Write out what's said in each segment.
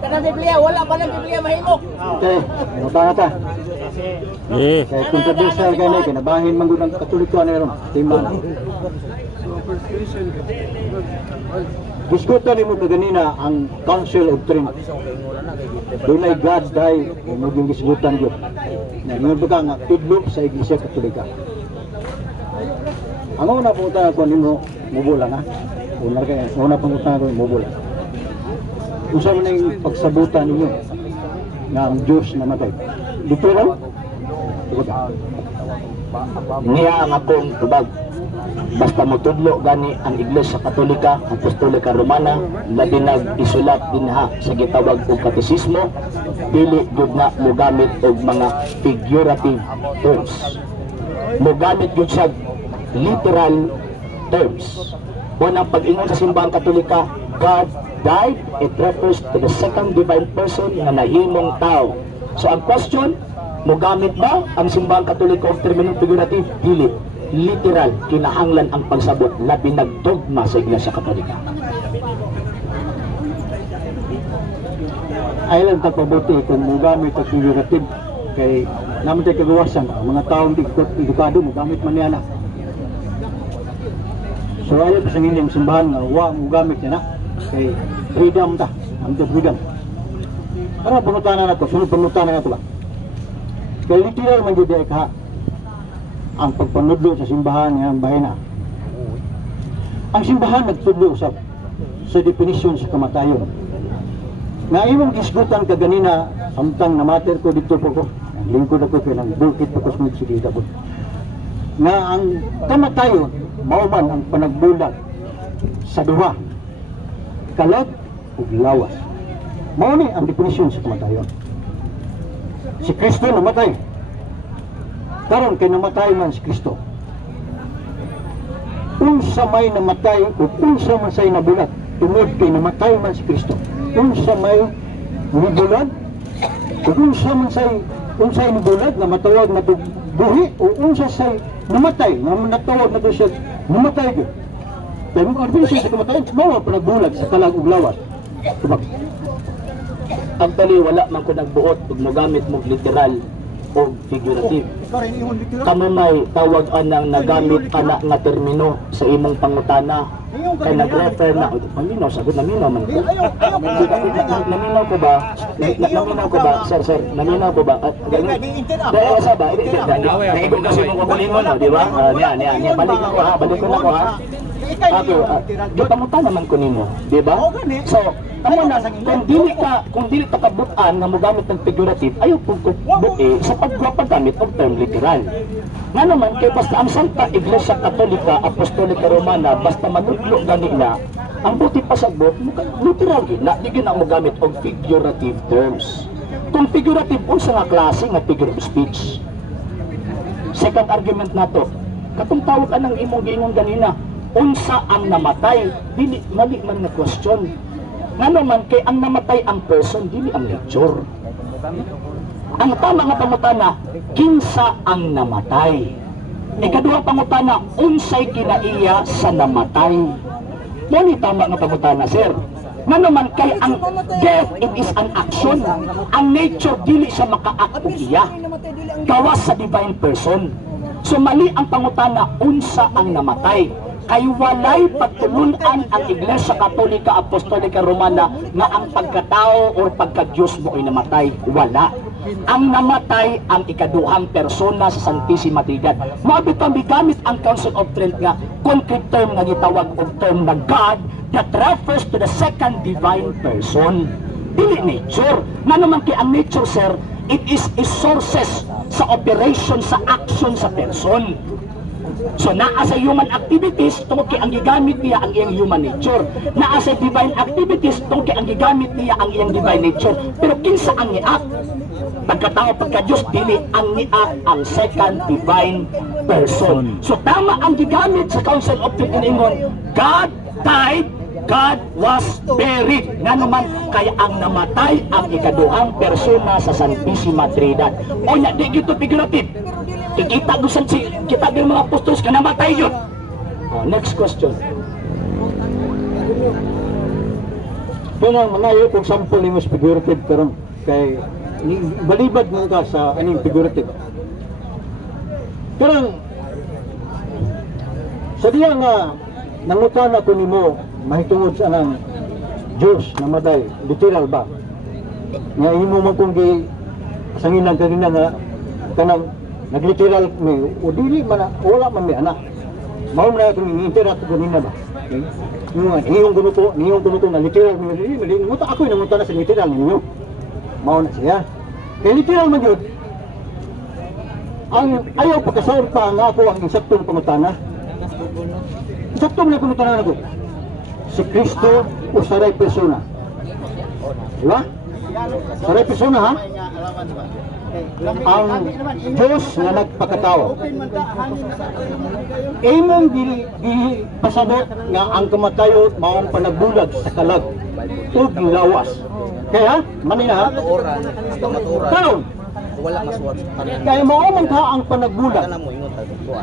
Kanang Biblia, wala pa ng Biblia mahimok. Okay, mabanga ta. Kaya controversial kayo na, kinabahin manggunang Katoliko na yun. Timang. Diskutan mo kaganina ang Council of Trent. Doon ay God dahil maging gisgutan yun. Ngayon ba ka nga, tudlok sa Iglesia Katolika. Ang una punta ko nimo, mubula na. Una punta ko, mubula. Kung saan na yung pagsabutan ninyo na ang Diyos namatay. Dito lang? Niya ang akong tubag. Basta motudlo gani ang Iglesia Katolika, Apostolika Romana, labi nag-isulat dinha sa gitawag og katekismo, dili gyud na mogamit og mga figurative terms. Mogamit gyud sa literal terms. Unang pag-ingon sa simbahang Katolika, God died, it refers to the second divine person na nahimong tao. So ang question, mogamit ba ang simbahang Katoliko og terminong figurative? Dili. Literal, kinahanglan ang pagsabot labi nagdogma sa Iglesia Katolika. Ay lang tapabuti kung mugamit at figurative kay naman tayo kagawasan mga taong edukado mugamit man niya na. So ayaw pa sa inyong simbahan nga wa mugamit niya na kay freedom ta, ang freedom. Para pangutanan na ito, sunod pangutanan na ito ba? Kaya literal man dito ka ang pagpanudlo sa simbahan ng bahena. Ang simbahan nagtudlo sa definisyon sa kamatayon. Na imong gisgutan kaganina samtang namater ko dito po ko. Lingkod ako kaya ng bukit pa ko sunod sigita po. Na ang kamatayon, mauman ang panagbulag sa duha. Kalag o lawas. Mao ni ang definisyon sa kamatayon. Si Kristo namatay. Karon kay namatay man si Kristo. Unsa may namatay o unsa man say nabulat, tungod kay namatay man si Kristo. Unsa may nabulat o unsa man say nabulat na matawag na buhi o unsa say namatay na natawag na to siya namatay gyud. Kay mo ang definisyon sa kamatayon, mao ang panagbulag sa kalag ug lawas. Actually, wala man ko nagbuot ug mogamit mo literal o figurative. Kamo may tawag anang nagamit ana nga termino sa imong pangutana kay nag-refer na paminaw sagot naminaw man ko. Naminaw ko ba? Naminaw ko ba? Sir, naminaw ko ba? Dahil sa ba? Naigo kasi mong kukulingon, di ba? Niya, balik ko ha. Okay, di pamutan naman ko nimo, di ba? So, kamo na kung dili ka kabutan nga mogamit ng figurative, ayo pud ko buti sa paggamit og term literal. Nga naman kay basta ang Santa Iglesia Katolika, Apostolika Romana, basta manudlo gani na, ang buti pasabot literal gid na di na mogamit og figurative terms. Kung figurative unsa nga klase nga figure of speech. Second argument nato, katong tawag anang imong giingon ganina, unsa ang namatay, dili mali man nga question. Nga naman kay ang namatay ang person, dili ang nature. Ang tama nga pangutana, kinsa ang namatay. Ikaduha pangutana, unsay kinaiya sa namatay. Muni tama nga pangutana, sir. Nga naman kay ang death, it is an action. Ang nature, dili siya maka-act og iya. Gawas sa divine person. So mali ang pangutana, unsa ang namatay. Kay walay pagtulunan ang Iglesia Katolika, Apostolika Romana nga ang pagkatao o pagka-Diyos mo ay namatay. Wala. Ang namatay ang ikaduhang persona sa Santissima Trinidad. Mabitang bigamit ang Council of Trent nga concrete term nga gitawag og term na God that refers to the second divine person. Dili nature. Nga naman kay ang nature, sir, it is a sources sa operation, sa action sa person. So naa sa human activities tungod kay ang gigamit niya ang iyang human nature. Naa sa divine activities tungod kay ang gigamit niya ang iyang divine nature. Pero kinsa ang i-act? Pagkatao pagka-Diyos, dili ang i-act ang second divine person. So tama ang gigamit sa Council of Trent ingon, God died, God was buried. Nga naman kaya ang namatay ang ikaduhang persona sa Santissima Trinidad. O nya di gito figurative. Kita gusan si kita ng mga apostles ka namatay yun. Oh, next question. Kaya mangayo kung sample ni mas figurative karon kay balibad mo ka sa aning figurative. Karang sa diya nga nangutana ko nimo mahitungod sa anang Diyos na matay, literal ba? Nga imo man kung sanginan kanina nga kanang nagliteral mi o dili man wala man mi anak. Mao na kung interact ko kanina ba? Okay? Niyong gunuto na literal mi malingot ako nangutana sa literal ninyo. Mao na siya. Kaya literal man yun. Ang ayaw pagkasaur pa nga ako ang insaktong pangutana. Insaktong na pangutana ko. Si Kristo o saray persona. Diba? Saray persona ha? Ang Diyos na nagpakatao. Imong di pasabot nga ang kamatayot maong panagbulag sa kalag ug lawas. Kaya manina ha? Karon Wala masuwat. kaya mao man ka ang panagbulag.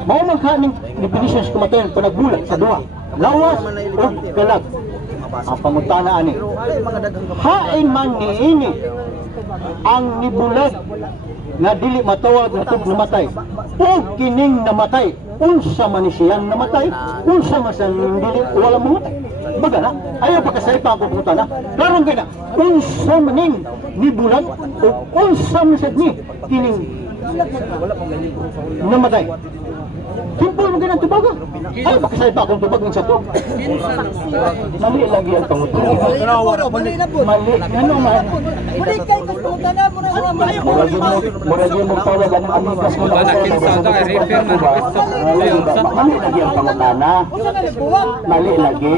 Mao man ka ning definition sa kamatayon panagbulag sa duha. Lawas ug kalag. Ang pangutana ani. Hain man niini ang nibulag nga dili matawag nga tug namatay. Ug kining namatay, unsa man ni siyang namatay, unsa man siyang dili wala mamatay. Baga na, ayaw pagkasaypa ako pumunta na. Karon kaya na, unsa maning nibulag o unsa man sad ni kining namatay. Simple mo ganang tubaga. Ayaw pagkasaypa akong tubag ng sato. Mali lagi ang pangutana. Mali. Ano man? Muragi mo tawag ang amigas mo na mali lagi ang pangutana. Mali lagi.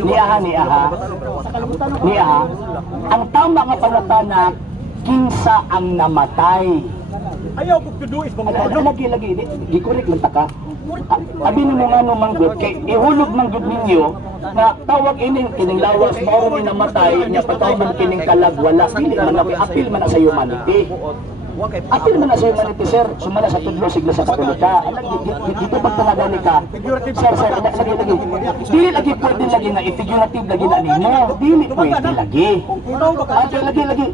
Niaha. Ang tama nga pangutana, kinsa ang namatay. Ayaw ko tuduis mo. Ano lagi gikorek lang ta ka. Abi nimo nga no manggod kay ihulog manggod ninyo na tawag ining kining lawas mao ni namatay nya patawag kining kalag wala dili man apil man sa humanity. Apil man sa humanity sir sumala sa tudlo sigla sa katolika. Dito pagtanagan ni ka. Sir lagi. Dili lagi pwede lagi nga figurative lagi na nimo. Dili pwede lagi.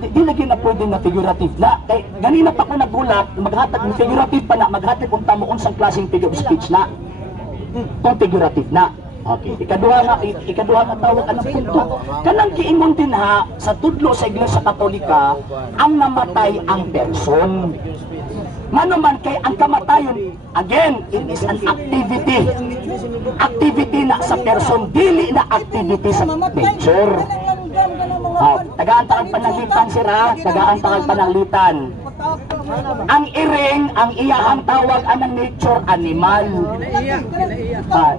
Dili lagi na pwede na figurative na. Kay ganina pa ko nagbulat maghatag ng figurative pa na maghatag kung tamo unsang klaseng figure of speech na. Kung figurative na. Okay, ikaduha nga tawag anong punto. Kanang giingon din ha sa tudlo sa Iglesia Katolika, ang namatay ang person. Ngano man kay ang kamatayon, again, it is an activity. Activity na sa person, dili na activity sa nature. Tagaan takag pananglitan sira, tagaan takag pananglitan. Ang iring, ang iyahang tawag anang nature animal.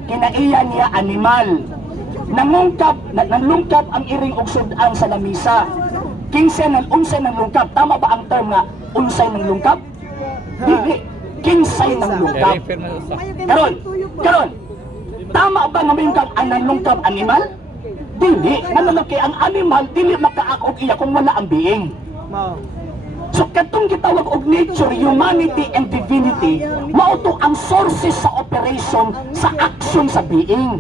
Kinaiya niya animal. Nanglungkap ang iring og sudan sa lamisa. Unsay nang lungkap. Tama ba ang term nga unsay nang lungkap? Dili. Kinsay nang lungkap. Karon. Tama ba nga may ang nanglungkap animal? Dili. Ngano kay ang animal dili makaakog iya kung wala ang being. So katong gitawag og nature, humanity and divinity, mao to ang sources sa operation sa action sa being.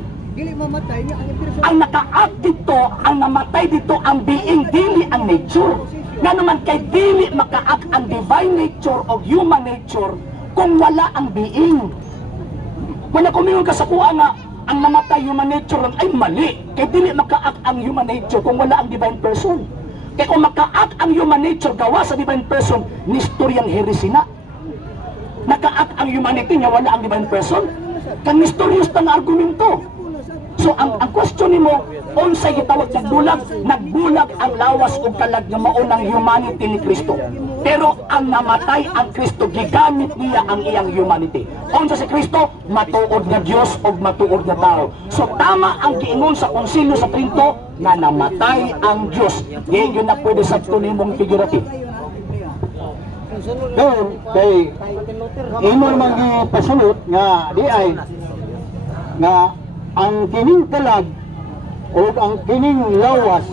Ang naka-act dito, ang namatay dito ang being, dili ang nature. Nga naman kay dili maka-act ang divine nature o human nature kung wala ang being. Wala kumingon ka sa kuha nga ang namatay human nature lang ay mali. Kay dili maka-act ang human nature kung wala ang divine person. Kaya kung maka-act ang human nature gawa sa divine person, nistoryang heresy na. Naka-act ang humanity niya, wala ang divine person. Kan mysterious na argumento. So ang question mo, unsay gitawag nagbulag ang lawas o kalag nga maunang humanity ni Kristo. Pero ang namatay ang Kristo, gigamit niya ang iyang humanity. Unsa si Kristo, matuod nga Dios o matuod nga tao. So tama ang giingon sa Konsilyo sa Trinto nga namatay ang Dios. Yun na pwede sa tunimong figurative. Kay imo man gipasulot nga di ay nga ang kining kalag o ang kining lawas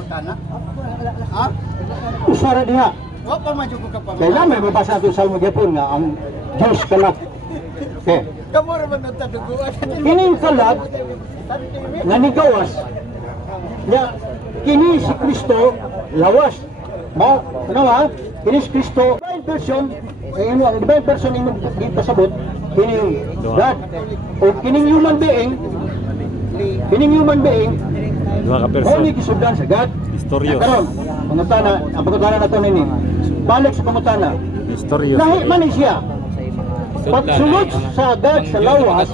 usara diha. Kaya may mabasa ito sa Salmo Gapon nga ang Diyos kalag. Okay. Kamu rin magtataduguan. Kining kalag nga nigawas nga kini si Kristo lawas. Ano ba? Kini si Kristo divine person, ang divine person yung pasabot kini God o kining human being Dua ka mo person. ni kisugdan sa God. Historios. Karon ang pangutana nato nini balik sa pangutana Historios. lahi man siya pagsulod sa God sa lawas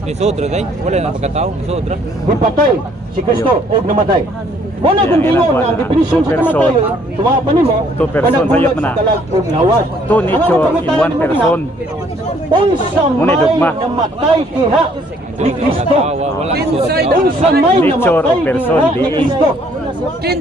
Ni Sodra day, wala na pagkatao ni Sodra. gipatay si Kristo og namatay. Mo na kung tingog na ang definisyon sa kamatayon, sumama pa nimo, Two person, sayop na. kalag og lawas. Two nature in one person. Unsa Muna may dugma. namatay diha ni Kristo. Wala Unsa may Nature namatay of person, diha ni being. Kristo.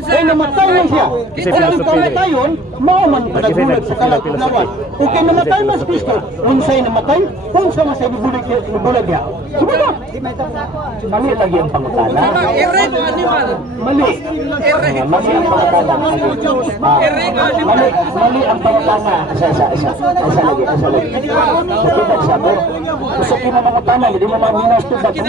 Kaya namatay na siya. Kasi Kung ang philosophy. kamatayon, mao man panagulag sa kalag og lawas. O kay namatay mas Kristo, unsay namatay, unsa man sa bulag diha. Sumama. Mali lagi ang pangutana. Mali. Mali ang pangutana. Mali ang pangutana. Isa lagi. Sa tubag sabi, gusto ko na pangutana, hindi mo maminas tubag. Kung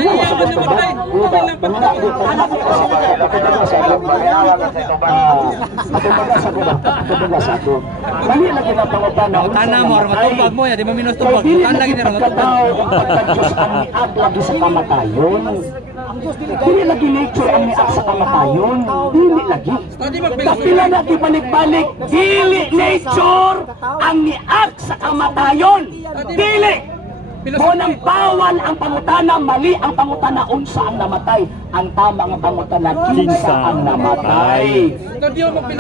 mo sa tubag, mali lagi ang pangutana. Tanah mo, matubag mo ya, di mo minus tubag. Tanah lagi na Pagkatao, pagka-Diyos ang niag lagi sa kamatayon. Dili lagi nature ang niag sa kamatayon. Dili lagi. Kapila na balik-balik. Dili nature ang niag sa kamatayon. Dili. Munang bawal ang pangutana, mali ang pangutana, unsa ang namatay. Ang tama ang pangutana, kinsa ang namatay.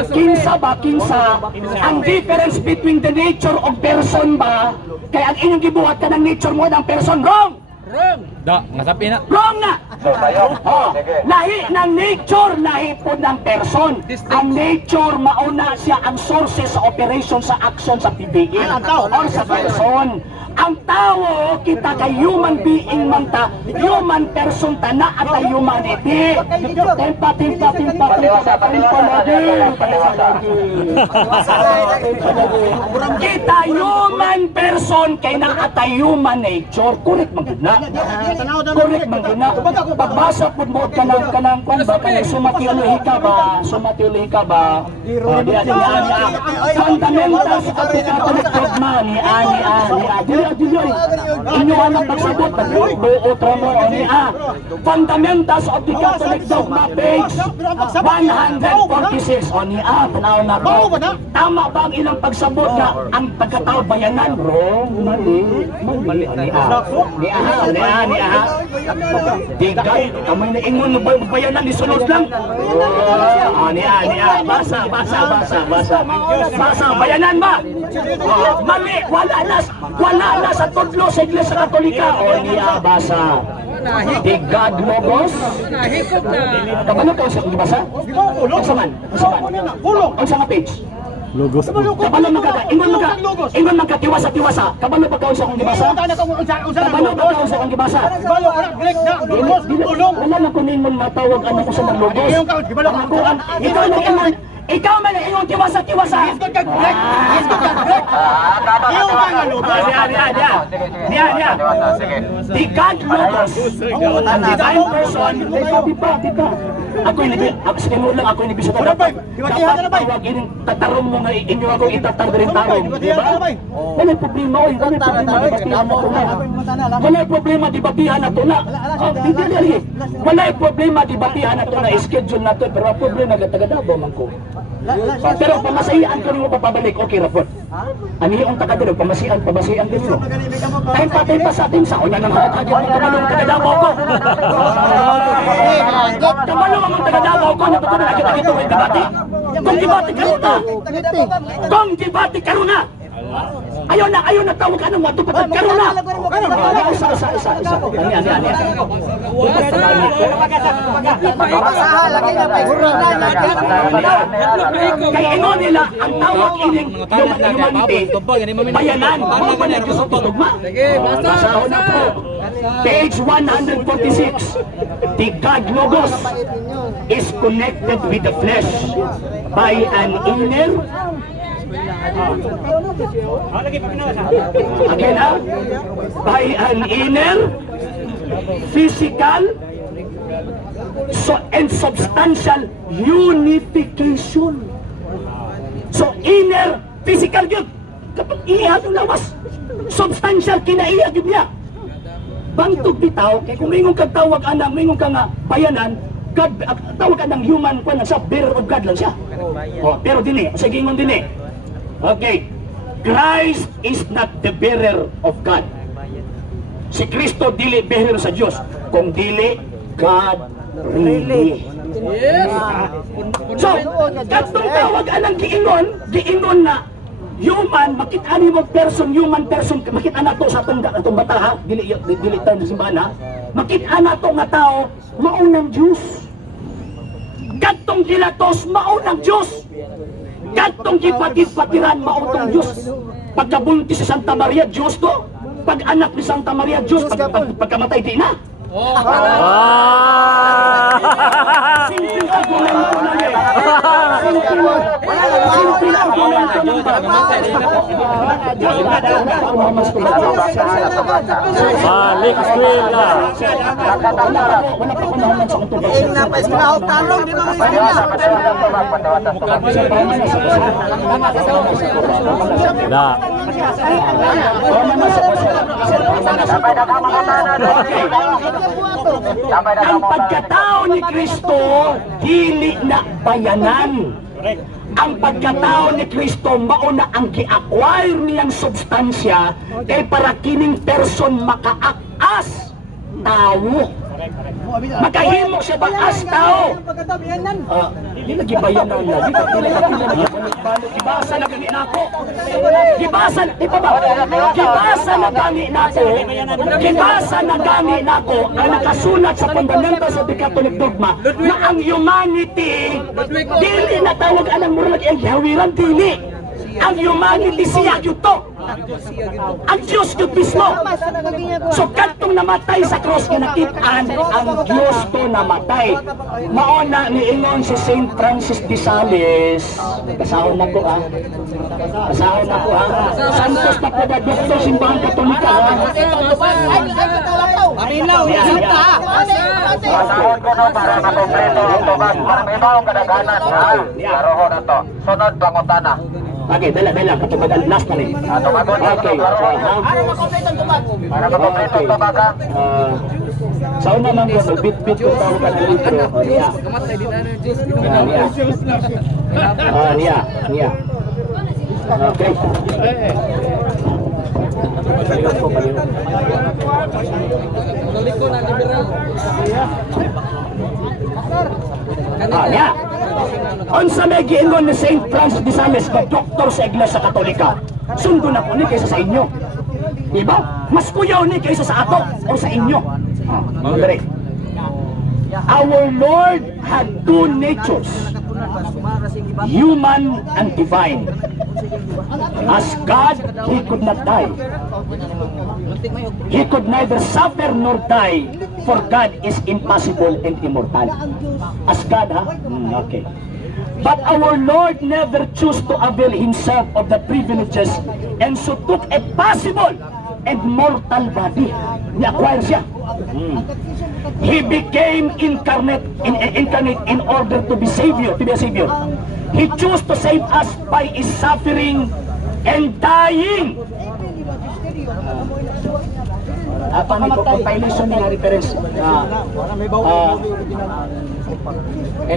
Kinsa ba? Kinsa? Ang difference between the nature of person ba? Kaya ang inyong gibuhat ka ng nature mo ng person, wrong! Da, nasapi na. Wrong na! Lahi ng nature, lahi po ng person. Ang nature, mauna siya ang sources sa operation, sa action, sa PBE or sa person. Ang tao, kita kay human being man ta, human person ta na at ay humanity. Tempa kita human person kay na at ay human nature. Correct man gud na. Correct man gud na. Pagbasa pud mo kanang kung ba kanang sumatiuloy ka ba? Sumatiuloy ka ba? Fundamentals of the Catholic dogma ni inyo ang pagsabot buo tramo ni Fundamentals of the Catholic Dogma page 146 o ni tanaw na ko. Tama ba ang ilang pagsabot na ang pagkatao bayanan? Wrong, mali ni Tigay, kamay na ingon mo bayanan ni sunod lang. Basa bayanan ba? Mali, wala na sa tudlo sa Iglesia Katolika. Basa. The God Logos. Kabalo ka sa basa? Unsaman? Ang sa page. Logos. Kabalo ingon magkatiwasa. Kabalo ba ka sa akong gibasa? Kabalo ba ka sa akong gibasa? Wala na kunin mo matawag ano ko sa mga logos. Ikaw man ang iyong tiwasa. The God Logos, ang divine person, diba? Ako yung ibig sa dapat tawag ining tatarong mo nga inyo ako itatar rin tarong, diba? Wala problema o, wala problema dibatihan na to na. Wala problema dibatihan na to na schedule na to, pero problema taga-Davao man ko. Pero pamasihan ko rin mo papabalik, okay rapod. Ano yung taga-Davao, pamasihan din mo. Tayo pa sa atin sa una ng hagagit ng kabalong taga-Davao ko. Kabalong ang taga-Davao ko, natutunan na kita may debate. Kung debate karuna. Ayaw na tawag anong matupad karuna. Isa. Kaya ino nila ang tawag ining humanity bayanan. Mga panagyo sa tutugma. Basahon na po. Page 146. The God Logos is connected with the flesh by an inner Again, by an inner, physical, and substantial unification. So, inner, physical yun. Kapag iyag yung lawas, substantial, kinaiyag yun niya. Bantog bitaw, kaya kung ngayong kagtawag anang, ngayong ka nga bayanan, God, tawag ka ng human, kung lang siya, bearer of God lang siya. Pero dini, sa gingon dini. Okay, Christ is not the bearer of God. Si Kristo dili bearer sa Diyos, kung dili, God really. So, katong tawag anang giingon na human, makita mo human person, makita na to sa atong bata ha, dili tayo sa simbahan ha, makita na to nga tao, maunang Diyos. Katong gilatos, maunang Diyos. Katong gipatid-patiran, maunang Diyos. Pagkabuntis si Santa Maria, Diyos to. Pag anak ni Santa Maria, Diyos. Pagkamatay, di na. Simple argumento na yan. Simple argumento ng Balik eskwela. wala pa kunaman sa utubag. Talong, di naman Da. Ang pagkatao ni Kristo, dili na bayanan. Ang pagkatao ni Kristo, mauna ang gi-acquire niyang substansya kay para kining person makaakas tao. Makahimo siya ba as tao? Hindi lagi bayanan na. Gibasa na gani nako. Gibasa na gani nako. Gibasa na gani nako ang nakasulat sa fundamental sa Catholic dogma na ang humanity dili na tawag anang murag ang hawiran dili. Ang humanity siya yuto. Ang Diyos yun mismo. So katong namatay sa cross kinakitaan ang Diyos to namatay. Mauna ni ingon si Saint Francis de Sales. Kasahon na ko ha. Kasahon na ko ha. Santos na po na doktor simbahan Katolika ha. Paminaw, isita. Pasahod ko no para makompleto ang tubag. Para may maong kadaganan ha. Laroho na to. Sunod pangutana. Okay, dala, katubagan last na rin. Tumagon na Okay, laroho ha. Para makompleto ang tubag. Para makompleto ang tubag ha. Sa una man ko, bit-bit ko tawag ka ng litro. Niya. Okay. Niya. Unsa may giingon ni Saint Francis de Sales na doktor sa Iglesia Katolika. Sundo na po ni kaysa sa inyo. Diba? Mas kuyaw ni kaysa sa ato o sa inyo. Madre. Our Lord had two natures, human and divine. As God, He could not die. He could neither suffer nor die, for God is impossible and immortal. As God, ha? Okay. But our Lord never chose to avail Himself of the privileges and so took a possible and mortal body. Ni-acquire siya. He became incarnate in order to be Savior, to be a Savior. He chose to save us by His suffering and dying. Paano ko compilation nga reference?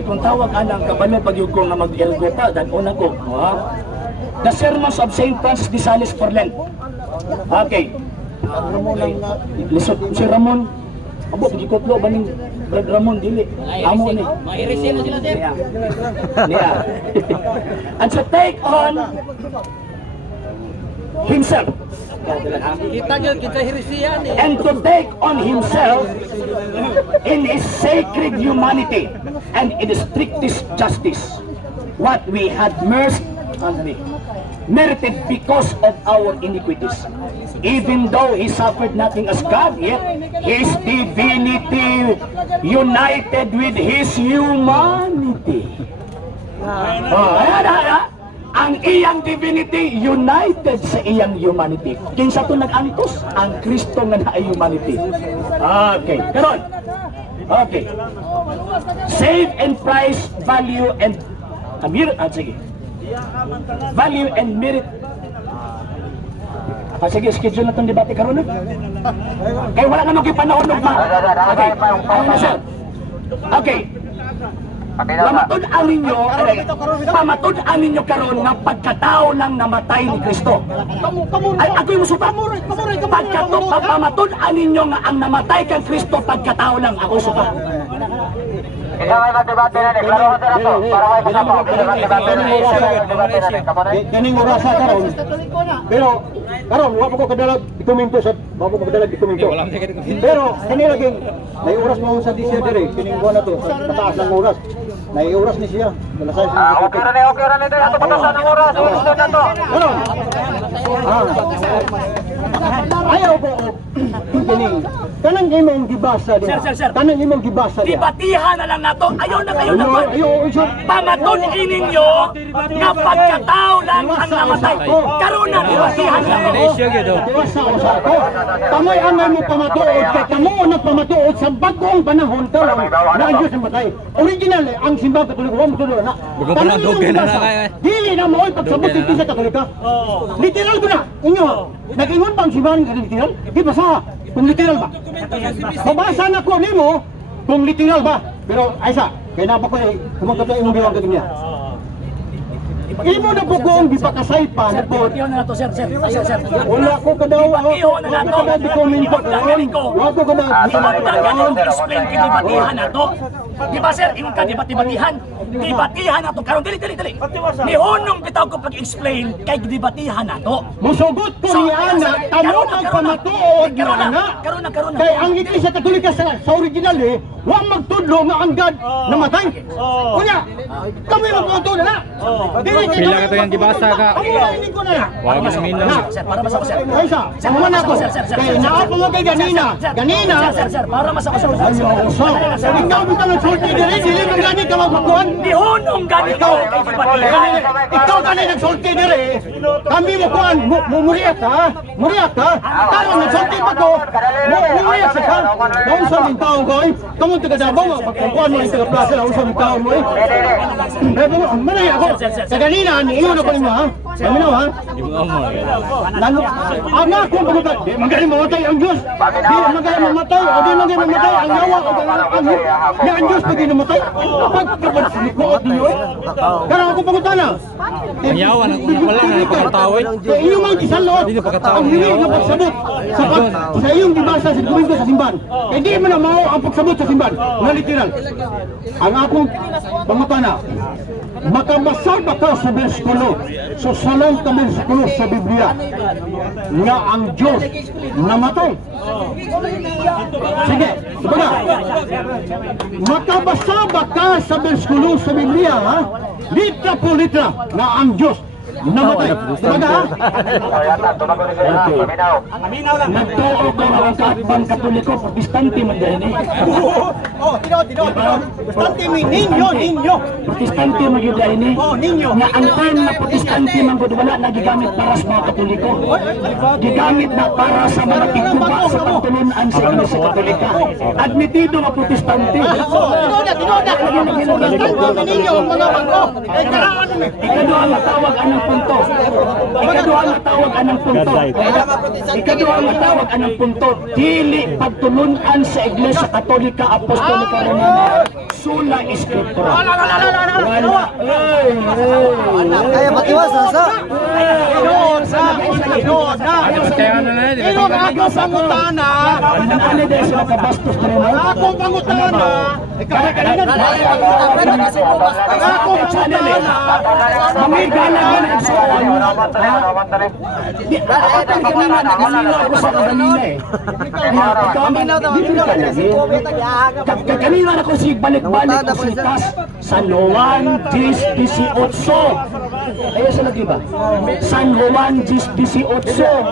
Kung tawag anang kabalo pagyugong na mag-elgota, dan una ko. The Sermons of Saint Francis de Sales for Lent. Okay. Lisod si Ramon. Abo, gikotlo ba ning Brad Ramon dili? Amo ni. Mairesin mo sila, sir. Yeah. And to take on himself. Kita nyo, kita hirisiyan eh. And to take on himself in his sacred humanity and in the strictest justice what we had merited because of our iniquities. Even though he suffered nothing as God, yet his divinity united with his humanity. ang iyang divinity united sa iyang humanity. Kinsa to nag-angkos? Ang Kristo nga na humanity. Okay, karon. Okay. Save and price, value and sige. Value and merit. Sige, schedule na itong debate karon na. Kaya wala naman kayo panahon pa. Okay, ano na sir? Okay. Pamatod-an ninyo karon nga pagkatao lang namatay ni Kristo. Ay, ako yung musupa. Pamatod-an ninyo nga ang namatay kang Kristo pagkatao lang. Ako yung supa. Ikaw ay matibate na rin. Klaro ka na to. Para kayo kasama. Matibate na rin. Kaning orasa karon. Pero karon wa ko kadalag dokumento sa dokumento. Pero kani lagi may oras mo sa disya dire kining buwan na to sa taas ng oras. May oras ni siya. Dalasay siya. Okay ra ni. Ato patasan ng oras. Sunod na to. Ayaw ko kining kanang imong gibasa diha. Kanang imong gibasa diha. Dibatihan na lang nato. Ayaw na kayo na Ayaw. pamatod-in ninyo nga pagkatao lang ang namatay. Karon na dibatihan na ako. Kamoy angay mo pamatuod kay kamo nagpamatuod sa bagong panahon karon na ang Diyos namatay. Original ang simbang Katoliko wa mo tulo na. Dili na mo pagsabot dito sa Katolika. Literal ko na. Inyo nag-ingon bang simbang literal? Di basa. Kung literal ba? Mabasa na ko nimo kung literal ba. Pero aysa, kay napa ko kumakato imong biwang kaniya. Imo na po kung gipakasay pa na po. Dibatihan na nato, sir. Wala ko kadawa. Dibatihan na nato. Wala ko kadawa. Explain kay dibatihan nato. Di ba sir, ingon ka dibatihan. Dibatihan nato karon dili. Nihunong bitaw ko pag-explain kay dibatihan nato. Musugot ko niya na tamo magpamatuod na. Karon na. Kay ang Iglesia Katolika sa original wa magtudlo nga ang God namatay. Kunya, kami magpamatuod na. Pila ka to yung gibasa ka. Wala mo minaw. Sir, para masako sir. Aysa, sama na ko. Kay naapo mo kay ganina. Sir, para masako sir. Ayaw usa. Ikaw bitaw ng sulti dili man gani ka magpakuan. Nihunong gani ko kay dibatihan. Ikaw gani nagsulti diri. Kami mo kuan, muriat ka. Karon nagsulti pa ko. Muriat ka. Daon sa min tawo ko. Kamo taga Davao, pagkuan mo sa plaza daon sa min tawo mo. Manay ako. Sa ganina ni iyo na ko nimo ha. Kami na ha. Lalo ang ako pagkuan. Di magaling mamatay ang Dios. Di magaling mamatay o di magaling mamatay ang yawa o ang Diyos pag namatay. Pagkabal sa likod niyo. Karang ako pagkutana. Ang yawa na wala na pagkatawid. Sa iyong mga gisalot, ang hindi na pagsabot sa iyong dibasa sa domingo sa simbahan. Hindi mo na mao ang pagsabot sa simbahan. Nga literal. Ang akong pangutana, makabasa ba ka sa bersikulo, sa salang ka bersikulo sa Biblia, nga ang Diyos namatay? Sige, sabaga. Makabasa ba ka sa bersikulo sa Biblia, ha? Litra po litra, na ang Diyos namatay. Sabaga, ha? Nagtuo ko na ang kaibang Katoliko, Protestante man dahil eh. Tino. Protestante mi ninyo. Protestante man yun dahil eh. Ninyo. Nga ang term na Protestante man gud wala nagigamit para sa mga Katoliko. Gigamit na para sa mga tiguma sa pagtulunan sa Iglesia Katolika. Admitido nga Protestante. Tinoda. Protestante ninyo mga bangko. Ay karaan mi. Ikaduha nga tawag anang punto. Dili pagtulunan sa Iglesia Katolika Apostolika Romana. Sola Escritura. Wala. Kaya matiwas sa. Ino na ako pangutana. Ano dahil sila kabastos na rin? Ako pangutana. Ako pangutana. Mamigala ka na nagsuon. Kanina ako sa kanina eh. Kanina na ko si balik-balik ko si Tas San Juan 10:18. Ayaw sa lagi ba? San Juan 10:18.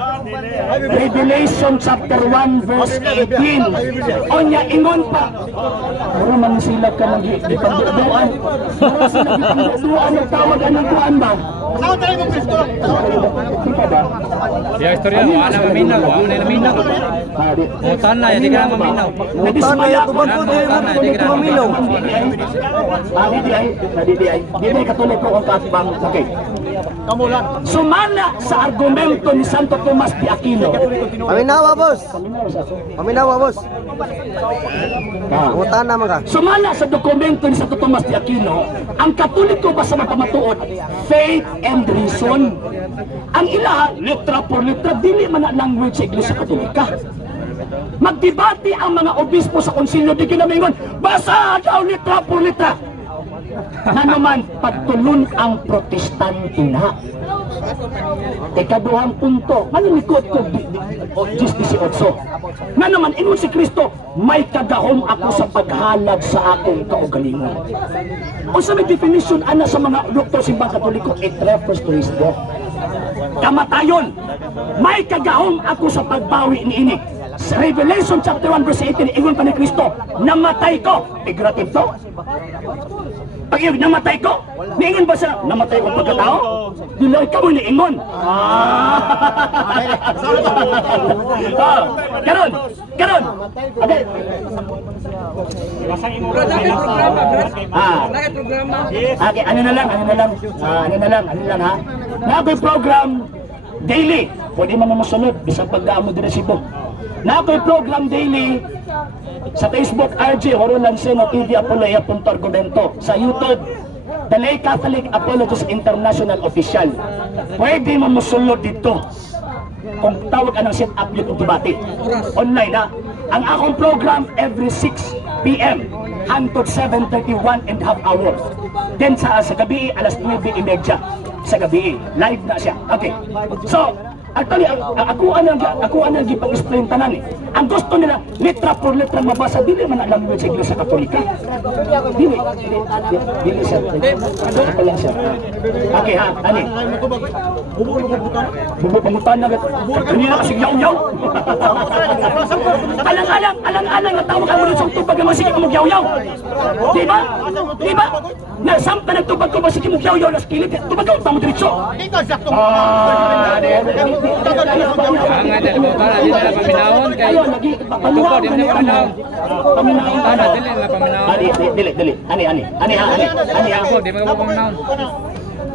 Revelation chapter 1 verse 18. Onya ingon pa. Puro man sila ka nag-ipagduduan. Puro sila nag-ipagduduan. Nagtawag anong kuan ba? Saan tayo mo presko? Siya istorya, wala na maminaw, wala na maminaw. Mutan na, hindi ka na maminaw. Mutan na yan, Mutan na, hindi ka na maminaw. Hindi katulad ko ang kasbang. Okay. Sumala sa argumento ni Santo Tomas de Aquino. Paminawa, boss. Paminawa, boss. Mutan na mga. Sumala sa dokumento ni Santo Tomas de Aquino, ang Katoliko basta mapamatuod, faith and reason. Ang ilaha, letra por letra, dili man na language sa Iglesia Katolika. Magdebate ang mga obispo sa konsilyo di kinamingon, basa daw letra por letra. Na naman pagtulon ang protestante na. Ikaduhang punto, maninikot ko 18. Na naman, ingon si Kristo, may kagahom ako sa paghalad sa akong kaugalingon. O sa may definition, ana sa mga doktor simbang Katoliko, it refers to his death. Kamatayon, may kagahom ako sa pagbawi ni ini. Sa Revelation chapter 1 verse 18, ingon pa ni Kristo, namatay ko. Figurative to. Pag namatay ko, niingon ba siya, namatay ko pagkatao? Dila ikaw ni ingon. Karon. Okay. Okay, ano na lang ha. Nakoy program daily. Pwede mo mamusunod bisang pagdamo dire Cebu. Nakoy program daily sa Facebook, RJ Horolanseno TV Apoloya Argumento. Sa YouTube, The Lay Catholic Apologist International Official. Pwede mo musulod dito. Kung tawag ka ng set up yung debate. Online ha. Ang akong program every 6 p.m. hangtod 7:31 and half hours. Then sa gabi, alas 9:30 sa gabi. Live na siya. Okay. So, actually, ako anang gipang-explain tanan eh. Ang gusto nila, letra por letra mabasa, dili man alam mo sa Iglesia Katolika. Dili siya. Ako lang siya. Okay ha, ani. Bubupangutan na gat. Hindi na kasi yaw-yaw. Alang-alang na tawag ang ulit sa tubag na masiki mo yaw-yaw. Diba? Na sampa nagtubag ko masiki mo yaw-yaw na skilid. Tubag ko, tamo diretso. Dito, sakto. Ang nga dyan, mutan na, hindi na paminawon kay Tupo, di na paminaw. Mutan na, dili na paminawon. Dili. Ani ha. Tupo, di mo paminawon.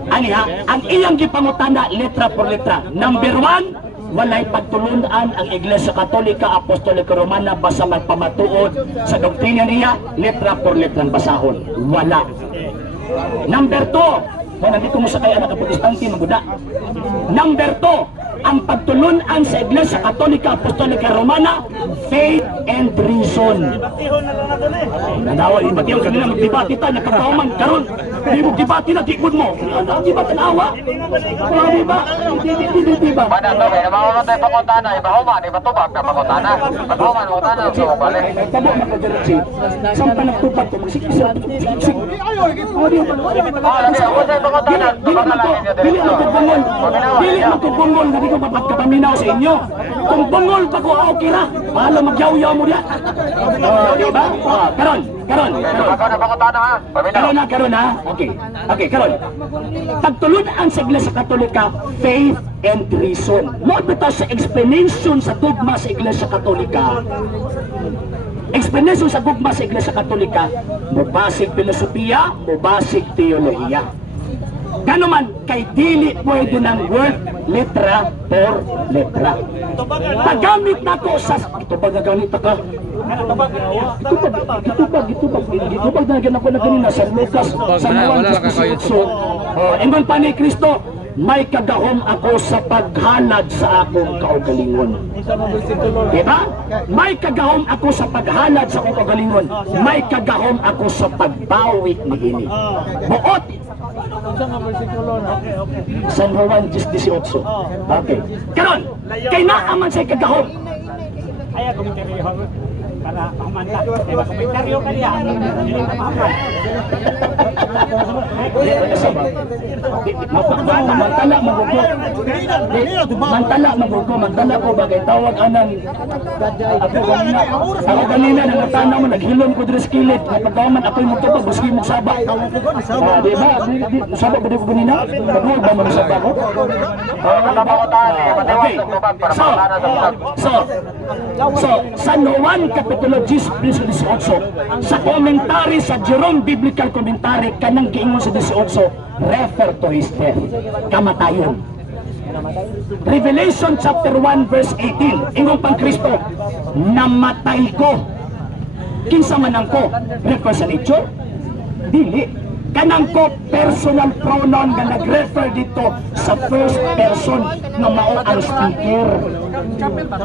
Ani ha, ang iyang gipangutana letra por letra. Number 1, walay pagtulunan ang Iglesia Katolika Apostolika Romana basta magpamatuod sa doktrina niya, letra por letra basahon. Wala. Number 2, kung nandito mo sa kaya anak Protestante, maguda. Number 2, ang pagtulunan sa Iglesia Katolika Apostolika Romana, faith and reason. Nanawa, ibatiyon kanila magdebate tayo, napagkawaman karon. Hindi mo debate na, tikod mo. Ang debate na awa. Diba? Diba? Pada to kay mamatay pangutana, ibahuman, ibatubag na pangutana. Paghuman pangutana so balik. Tabo makadiretsi. Sampa nagtubag ko, magsik-isip. Dili magkubungol, hindi ko mapagkapaminaw sa inyo. Kung bungol pa ko, okay na. Pahala magyaw-yaw mo diyan. Diba? Karon. Ako na pangutana ha. Paminaw. Karon ha. Okay, karon. Pagtulunan sa Iglesia Katolika, faith and reason. Mo bitaw sa explanation sa dogma sa Iglesia Katolika. Explanation sa dogma sa Iglesia Katolika, mubasig filosofiya, mubasig teolohiya. Gano man, kay dili pwede ng word letra por letra. Paggamit na ko sa... Ito ba gagamit ka? Itubag na ganap ko na ganina sa Lucas, sa Juan 18. Ingon pa ni Kristo, may kagahom ako sa paghalad sa akong kaugalingon. Diba? May kagahom ako sa paghalad sa akong kaugalingon. May kagahom ako sa pagbawi ni ini. Buot! San Juan 18. Okay. Karon, kay naaman sa'y kagahom. para pamantah. Komentaryo ka niya. Hindi ka pahaman. Mantala ko bagay tawag anang ako kanina nangatanaw mo naghilom ko dres kilit pagkaman ako'y magtubag gusto mo saba di ba saba ba di ko ganina paghuwag ba mo saba ko so sa Juan Kapitulo 10 verso 18 sa komentary sa Jerome Biblical Commentary kanang giingon sa 18 refer to his death kamatayon. Revelation chapter 1 verse 18 ingong pang Kristo namatay ko kinsa man ang ko refer sa nature dili kanang ko personal pronoun nga nag-refer dito sa first person nga mao ang speaker.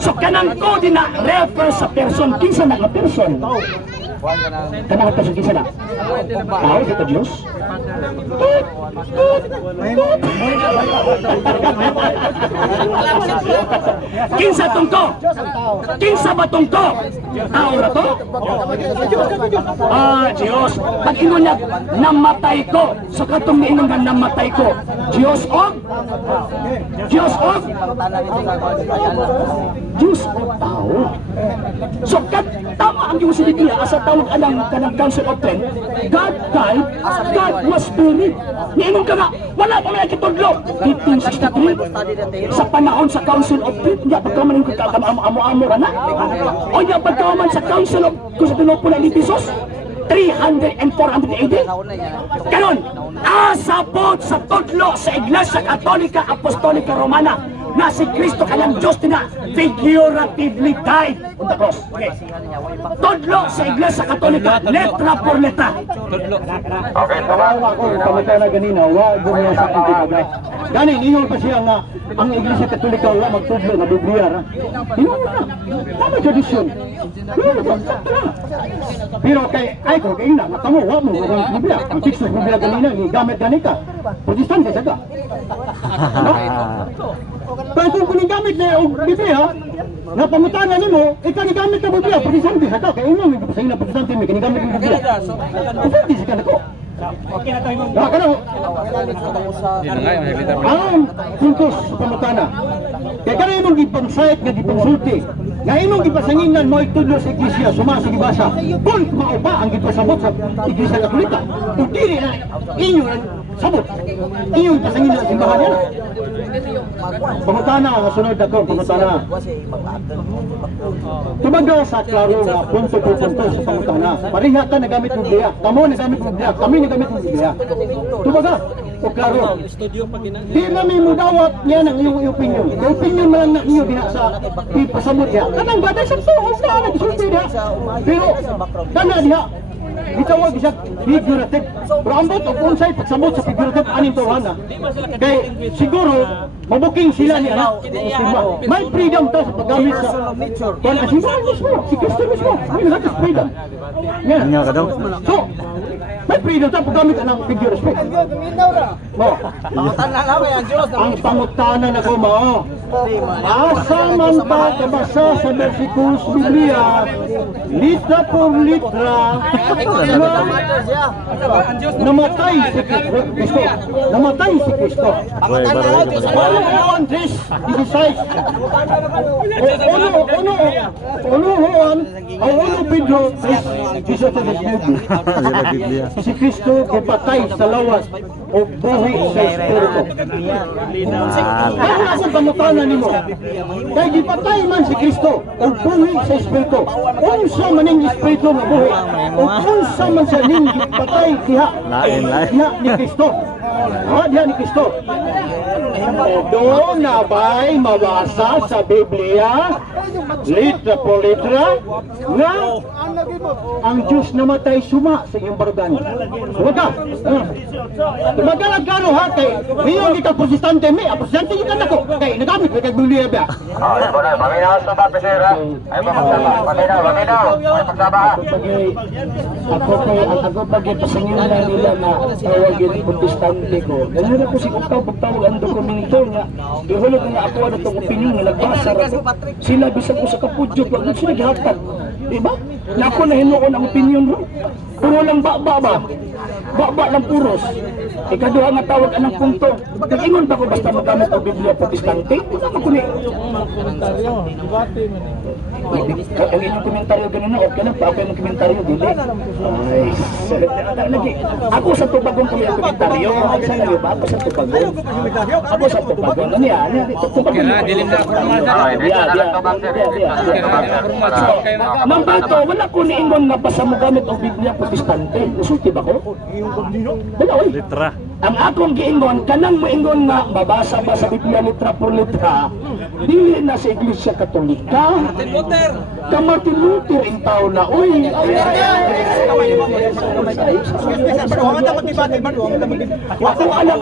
So kanang ko din na refer sa person kinsa na nga person kanang person kinsa na tao sa Diyos kinsa tungko kinsa ba tungko tao ra to Diyos pag ingon niya namatay ko so katong niingon nga namatay ko Diyos og tao so tama ang yung sinigya asa tawag anang kanang Council of Ten God died God was buried niingon ka nga wala pa may kitudlo 1563 sa panahon sa Council of Ten niya pagkamanin ko amo-amo ra na o niya pagkaman sa Council of Constantinople and Ephesus 300 and 400 AD karon asapot sa tudlo sa Iglesia Katolika Apostolika Romana na si Kristo kanang Diyos na figuratively died on the cross. Okay. Tudlo sa Iglesia Katolika letra por letra. Okay, tumawa ako kamatay na ganina wa gumiya sa ating bagay. Gani ningon pa siya nga ang Iglesia Katolika wa magtudlo na Biblia ra. Ingon na. Tama tradisyon. Pero kay ay ko kay ina matamo wa mo ang Biblia. Ang teksto sa Biblia ganina ni gamit ganika. Protestante sa ka. Pero kung kunigamit na yung Biblia, na pamutanan nimo, ikaw nigamit na Biblia, Protestante sa ka. Kaya ino, sa ina Protestante, may kinigamit ng Biblia. Protestante sa ka na ko. Okay na tayo mong ang puntos sa pamutana. Kaya ka na imong gipangsayat nga gipangsulti. Nga imong gipasanginan mo itudlo sa Iglesia, suma sa gibasa. Kung maupa ang gipasabot sa Iglesia Katolika, kung dili na inyo lang sabot. Inyo gipasanginan sa simbahan yan. Pamutana, nga sunod ako, pamutana. Tumaga sa klaro nga punto po punto sa pamutana. Pariha ka nagamit ng Biblia. Kamo nagamit ng Biblia. Kami nagamit ng Biblia. Tumaga. O klaro. Di na may mudawat niya ng iyong opinion. Yung opinion mo lang na inyo diha sa ipasabot niya. Kanang baday sa tuhos na nagsulti diha. Pero, kana diha. Itawag siya figurative. Pero ambot o unsay pagsabot sa figurative aning tawhana. Kay siguro mabuking sila ni anak. May freedom to sa paggamit sa kung ang simbahan mismo, si Kristo mismo. May nagatas freedom. Yan. So, may freedom to paggamit ng figurative. Mo. Ang pangutanan ako mo. Asa man pa kabasa sa versikulo sa Biblia, litra por litra, namatay si Kristo. Namatay si Kristo. Juan 3:16. Uno Pedro 3:18. Si Kristo gipatay sa lawas o buhi sa Espiritu. Kaya ako pamutanan nimo. Kaya gipatay man si Kristo o buhi sa Espiritu. Unsa man ang Espiritu nga buhi o unsa man sa ning gipatay diha ni Kristo. Diha ni Kristo. Doon na ba'y mabasa sa Biblia litra po litra nga ang Diyos namatay suma sa iyong barugan. Huwag ka. Magalag ka ha kay ngayon di ka Protestante mi. Protestante kita na ko. Kay nagamit may kagbuli ba? Ay mo na, paminaw sa papisira. Ay mo magsama. Paminaw. Ay magsama. Ako pagay pasanginan nila na tawagin Protestante ko. Ganun ako si pagtawag ang dokumento niya. Ihulog nga ako ano itong opinion na nagbasa. Sila bisag ko sa kapudyot, wag mo sila gihatag. Diba? Na ako na hinuon ang opinion ro. Puro lang ba? Ba lang puros. Ikaduha nga tawag anang punto. Nag-ingon ba ko basta magamit ang Biblia Protestante? Wala mo kunin. Ang inyong komentaryo ganun na, okay na pa ako yung komentaryo, dili. Ay, lagi. Ako sa tubagon ko yung komentaryo. Sa layo ba? Ako sa tubagon. Ako sa tubagon. Ano yan? Okay na, dilim na ako rumasa. Number 2, wala ko niingon nga basta magamit ang Biblia Protestante. Nasulti ba ko? Wala, oy. Litra. Ang akong giingon, kanang moingon nga mabasa ba sa Biblia litra por litra, dili na sa Iglesia Katolika. Ka Martin Luther in tao na, uy. Ako alam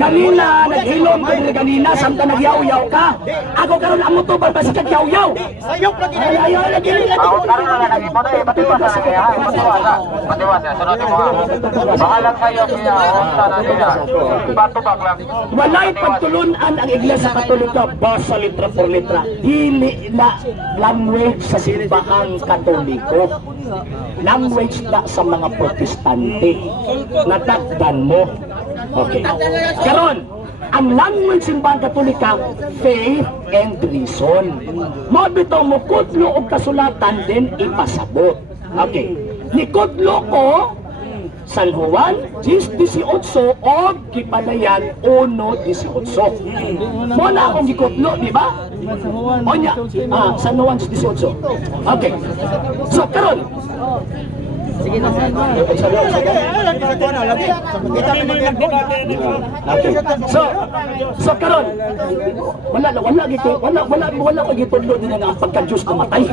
kanina, naghilom ko rin kanina, samta nagyaw-yaw ka. Ako karon ang motor, basta kagyaw-yaw. Sayok lagi. Ayaw, lagi. Ako karon na lagi mo na matiwasa na kaya. Matiwasa. Sunod mo. Bahalang sa'yo siya. Sana niya. Patubak lang. Walay pagtulunan ang Iglesia Katolika basa litra por litra. Dili na language sa simbahang Katoliko. Language na sa mga Protestante. Natagdan mo. Okay. Karon, ang language simbahang Katolika, faith and reason. Mo bitaw mo kudlo og kasulatan din ipasabot. Okay. Nikudlo ko San Juan 10:18 o Kipanayan 1:18. Mo na akong gikudlo, di ba? O nya, San Juan 18. Okay. So karon, sige na sa So karon, wala ko gitudlo din ang pagka-Diyos na matay.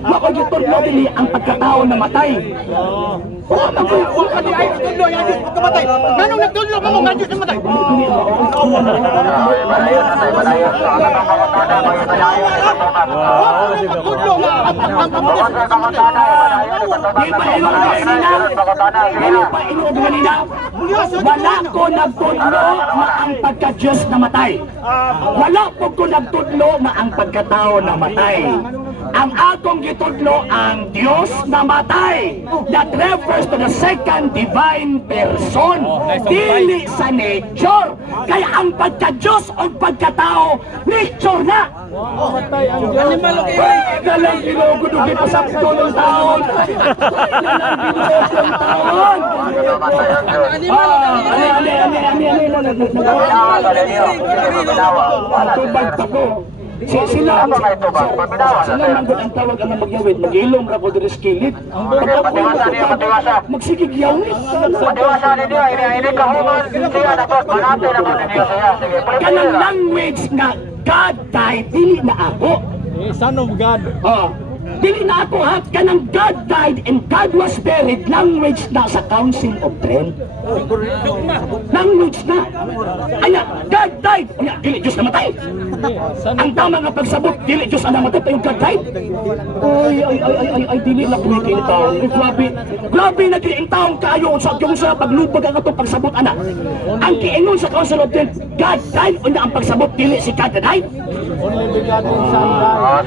Wala ko gitudlo din ang pagkatao na matay. Wala ko ay gitudlo ang Diyos na matay. Nanong nagtudlo ka mo ang Diyos na matay? Wala ko nagtudlo na ang pagka-Diyos na matay. Wala ko nagtudlo na ang pagkatao na matay. Ang akong gitudlo ang Diyos na matay. That refers to the second divine person. Dili sa nature. Kaya ang pagka-Diyos o pagkatao, nature na. Galang ginugudugin pa sa tulong taon. Tubag pa ko. Sila manggod ang tawag ang magyawid, mag-ilong ra ko diri sa kilid. Magsigig yawit. Kanang language nga God died, dili na ako. Son of God. Dili na ako ha, kanang God died and God was buried, language na sa Council of Trent. Language na. Anya, God died. Anya, dili Diyos namatay. Ang tama nga pagsabot, dili Diyos ang namatay pa yung God died. Ay, dili na kumikin taon. Grabe na kiin taong kayo yung sa paglubag ang itong pagsabot, anak. Ang kiinon sa Council of Trent, God died, o na ang pagsabot, dili si God died.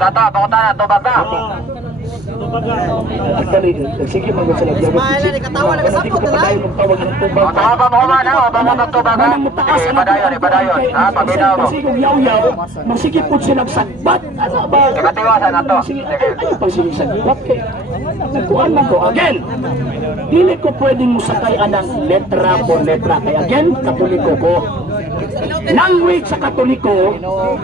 Tata, pakutan na, tubag na. Sige, mag-salag. Ismael, katawa na kasapot na lang. Mataba mo man ha, o bangon ng tubag ha. Ipadayon. Paminaw mo. Sige, yaw-yaw. Masigit po siya nagsagbat. Ano ba? Ikatiwasan na to. Ano pang sinisagbat? Nagkuhan na ko. Again, dili ko pwedeng musakay anang letra po letra. Kaya again, Katoliko ko. Language sa Katoliko,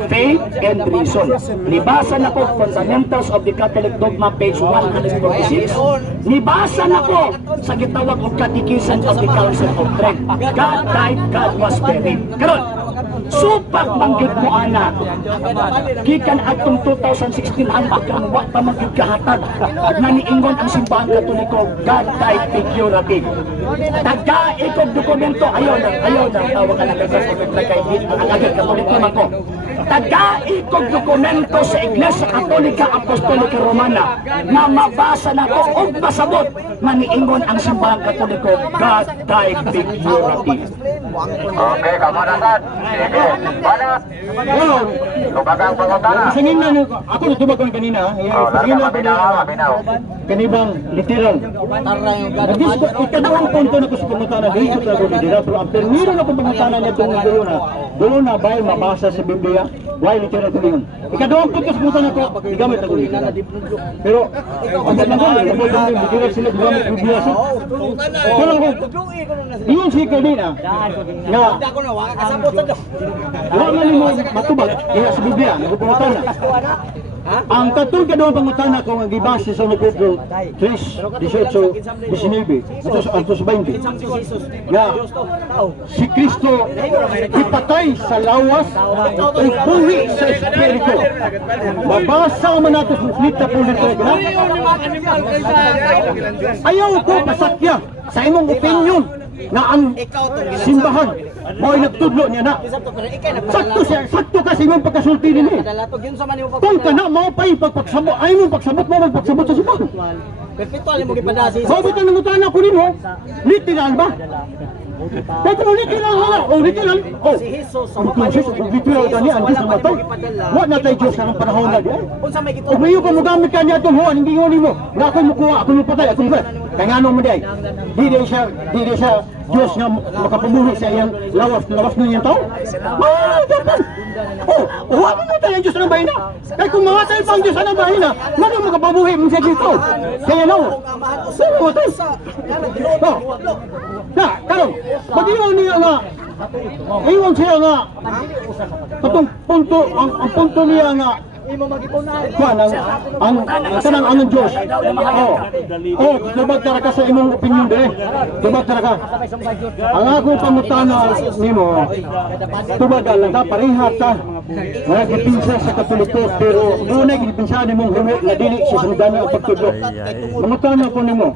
faith and reason. Nibasa na ko Fundamentals of the Catholic Dogma, page 146. Nibasa na ko sa gitawag o Catechism of the Council of Trent. God died, God was buried. Karon, supak banggit mo anak. Gikan atong 2016 ang pagkawa pa magkahatag na niingon ang simbahan Katoliko, God died figurative. Taga-ikog dokumento, ayaw na tawag ang agad Katoliko man ko. Taga-ikog dokumento sa Iglesia Katolika Apostolika Romana na mabasa na ko o masabot na niingon ang simbahan Katoliko, God died figurative. Okay, kamunasan. Sige, banat. Tubagang pangutana. Singin na ako natubag ko kanina. Oh, Singin na mabinaw. kanibang literal. Ikadawang punto na ko sa pangutana dito sa literal. Pero ang termino na pangutana niya doon na ba mabasa sa Biblia? Why literal ko yun? Ikadawang punto sa pangutana ko, igamit ako literal. Pero ang ganda ko, literal sila gamit Biblia sa. Pero yun si kanina na wala man mo matubag kaya sa Biblia, nagpangutana. Ang katulad ka doon pangutana kung ang gibase sa Pedro 3:18-19 antos 20 nga si Kristo ipatay sa lawas o buhi sa Espiritu. Mabasa man natin sa slita po nito. Ayaw ko pasakya sa imong opinion na ang simbahan mo ay nagtudlo niya na. Sakto kasi mong pagkasulti din eh. Kung ka na mo pa ipagpagsabot, ay mong pagsabot mo magpagsabot sa simbahan. Bakit ang nangutana ko rin mo? Literal ba? Pero kung literal wala, o literal, o literal ka niya, ang Diyos na matay. Wala na tayo Diyos ka ng panahon na diyan. Kung mayo ka magamit ka niya itong huwan, hindi yun mo. Na ako'y mukuha, ako'y mapatay, ako'y mapatay. Kaya nga mo diyan, di siya Diyos na makapamuhi sa iyang lawas na iyang tao. Dapat! Huwag mo tayo ang Diyos ng bahay na. Kaya kung mga tayo pang Diyos ng bahay na, ano makapamuhi mo siya dito? Kaya na mo. Sino mo tayo? Na, karong, mag-iwan niya nga, iwan siya nga, katong punto, ang punto niya nga, kuan ang Diyos. Tubag tara ka sa imong opinion dire. Tubag tara ka. Ang akong pangutana nimo, tubag lang ka pareha ta. Wala gipinsa sa Katoliko pero muna gipinsa nimong humit nga dili sa sundana o pagtudlo. Pangutana ko nimo.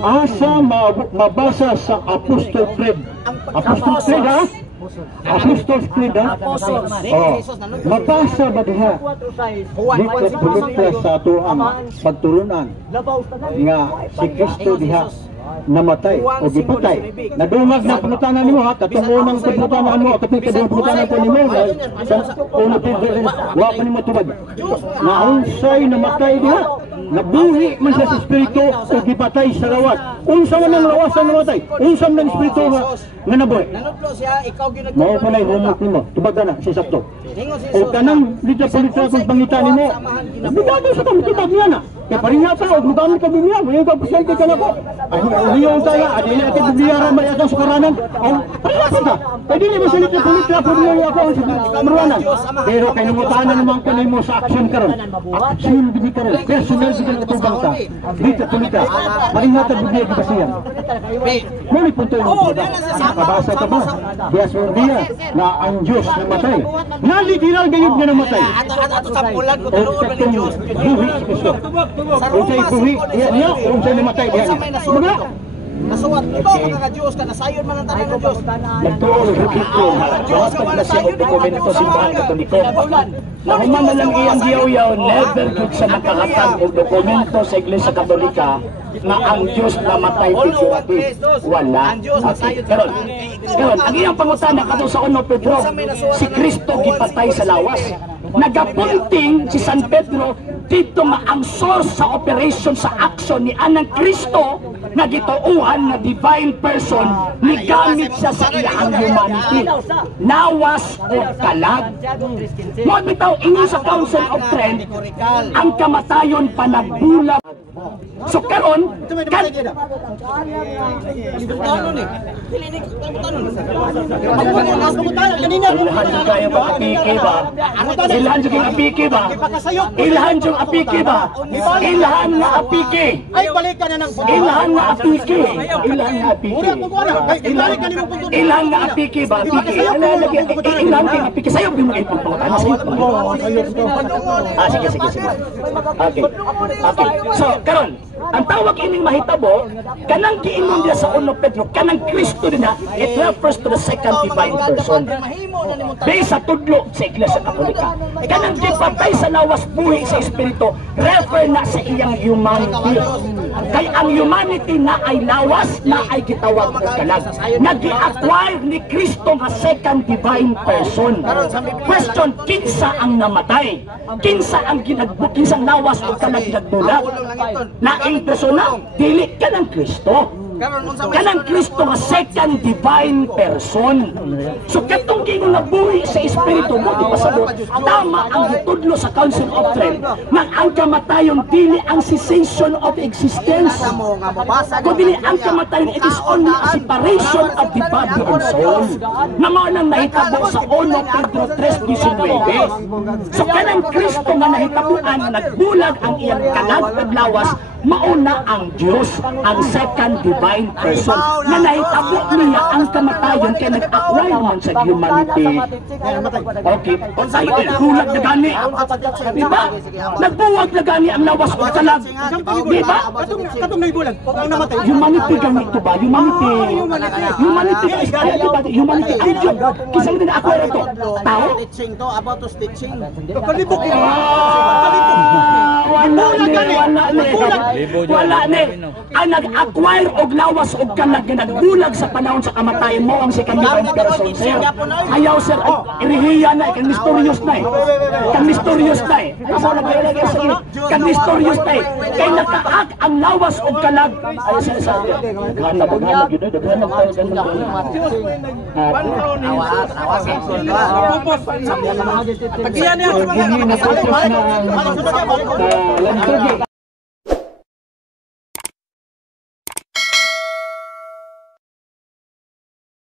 Asa mabasa sa Apostol Creed. Apostol Creed ha? Apostles Creed ha? Mabasa ba diha? Dito pulita sa ato ang pagtulunan nga si Kristo diha namatay o gipatay. Nadungag na pangutanan nimo ha, katungunang pangutanan mo, katong pangutanan ko nimo sa una Pedro, wa pa nimo tubag. Na unsay namatay diha? Nabuhi man siya sa Espiritu o gipatay sa lawas. Unsa man ang lawas ang namatay? Unsa man ang Espiritu nga nabuhi? Mao pa lay humok nimo, tubag na si sakto. O kanang dito pulita kung pangitan nimo. Bigado sa tubag niya na. Kaya pareha pa og mugamit ka Biblia, mayo ka pasayte ka nako. Ay yung tayo, adili natin Biblia ra may atong sukaranan. Ang pareha ka. Pwede ni masalit na pulita po niyo ako sa kamruanan. Pero kay nangutanan naman ko nimo sa action karon. Action gid karon. Personal gid ang tubang ta. Dito pulita. Pareha ta Biblia gid basihan. Muli punto yung kabasa ka ba? Diya sordiya na ang Diyos namatay. Na literal gayud nga namatay. Ato sa pulan ko tinuod ni Dios. Buhi si Kristo. Unsay buhi niya, unsay namatay diha. Mga nasuwat ikaw mga Diyos ka nasayon man ang tanan ng Diyos. Nagtuon sa Kristo. Basta na siya og dokumento sa simbahan Katoliko. Nahuman na lang iyang giyaw-yaw, never gud sa makahatag og dokumento sa Iglesia Katolika na ang Diyos namatay figurative. Wala. Karon, ang iyang pangutana kadto sa 1 Pedro, si Kristo gipatay sa lawas. Nagapunting si San Pedro dito nga ang source sa operation sa action ni anang Kristo na gituuhan na divine person ni gamit siya sa iyang humanity. Nawas o kalag. Mo bitaw inyo sa Council of Trent ang kamatayon panagbulag. So karon ilhan yung apiki ba? Ilhan yung apiki ba? Ilhan nga apiki. Ay balik ka na ng Ilhan nga apiki. Ilhan nga apiki. Ilhan nga apiki ba? Ilhan nga apiki. Sayo mo kayo pagpapatan. Sige. Okay. So, karon Ang tawag ining mahitabo, kanang giingon dia sa 1 Pedro, kanang Kristo nila, it refers to the second divine person. Based sa tudlo sa Iglesia Katolika. Kanang gipatay sa lawas buhi sa Espiritu, refer na sa iyang humanity. Kay ang humanity na ay lawas, na ay gitawag ng kalag. Nag-i-acquire ni Kristo nga second divine person. Question, kinsa ang namatay? Kinsa ang kinsang lawas o kalag nagbulag? Laing persona, dili ka ng Kristo. Kanang Kristo nga second divine person. So katong gingon nga buhi sa Espiritu mo, di pasabot, tama ang gitudlo sa Council of Trent na ang kamatayon dili ang cessation of existence. Kung dili ang kamatayon, it is only a separation of the body and soul. Na mao nang nahitabo sa 1 Pedro 3:19. So kanang Kristo nga nahitabuan na nagbulag ang iyang kalag paglawas, mauna ang Diyos, ang second divine person na nahitabo niya ang kamatayon kaya nag-acquire man sa humanity. Okay, ay bulag na gani, diba? Nagbuwag na gani ang lawas o kalag, diba? Katong may bulag, ang namatay. Humanity gani ito ba? Humanity is diba? Humanity ang Diyos. Kisang din na-acquire ito? Tao? Kalibok yun. Wala ni. Ang nag-acquire og lawas og kalag nga nagbulag sa panahon sa kamatayon mo ang second divine person, sir. Ayaw, sir. Irihiya na. Kang mysterious na eh. Kang mysterious na eh. Amo na ba yung sige? Kang mysterious na eh. Kay nakaak ang lawas og kalag. Ay, sir. Naghanap yun. Naghanap tayo ganun. Pagkiyan niya.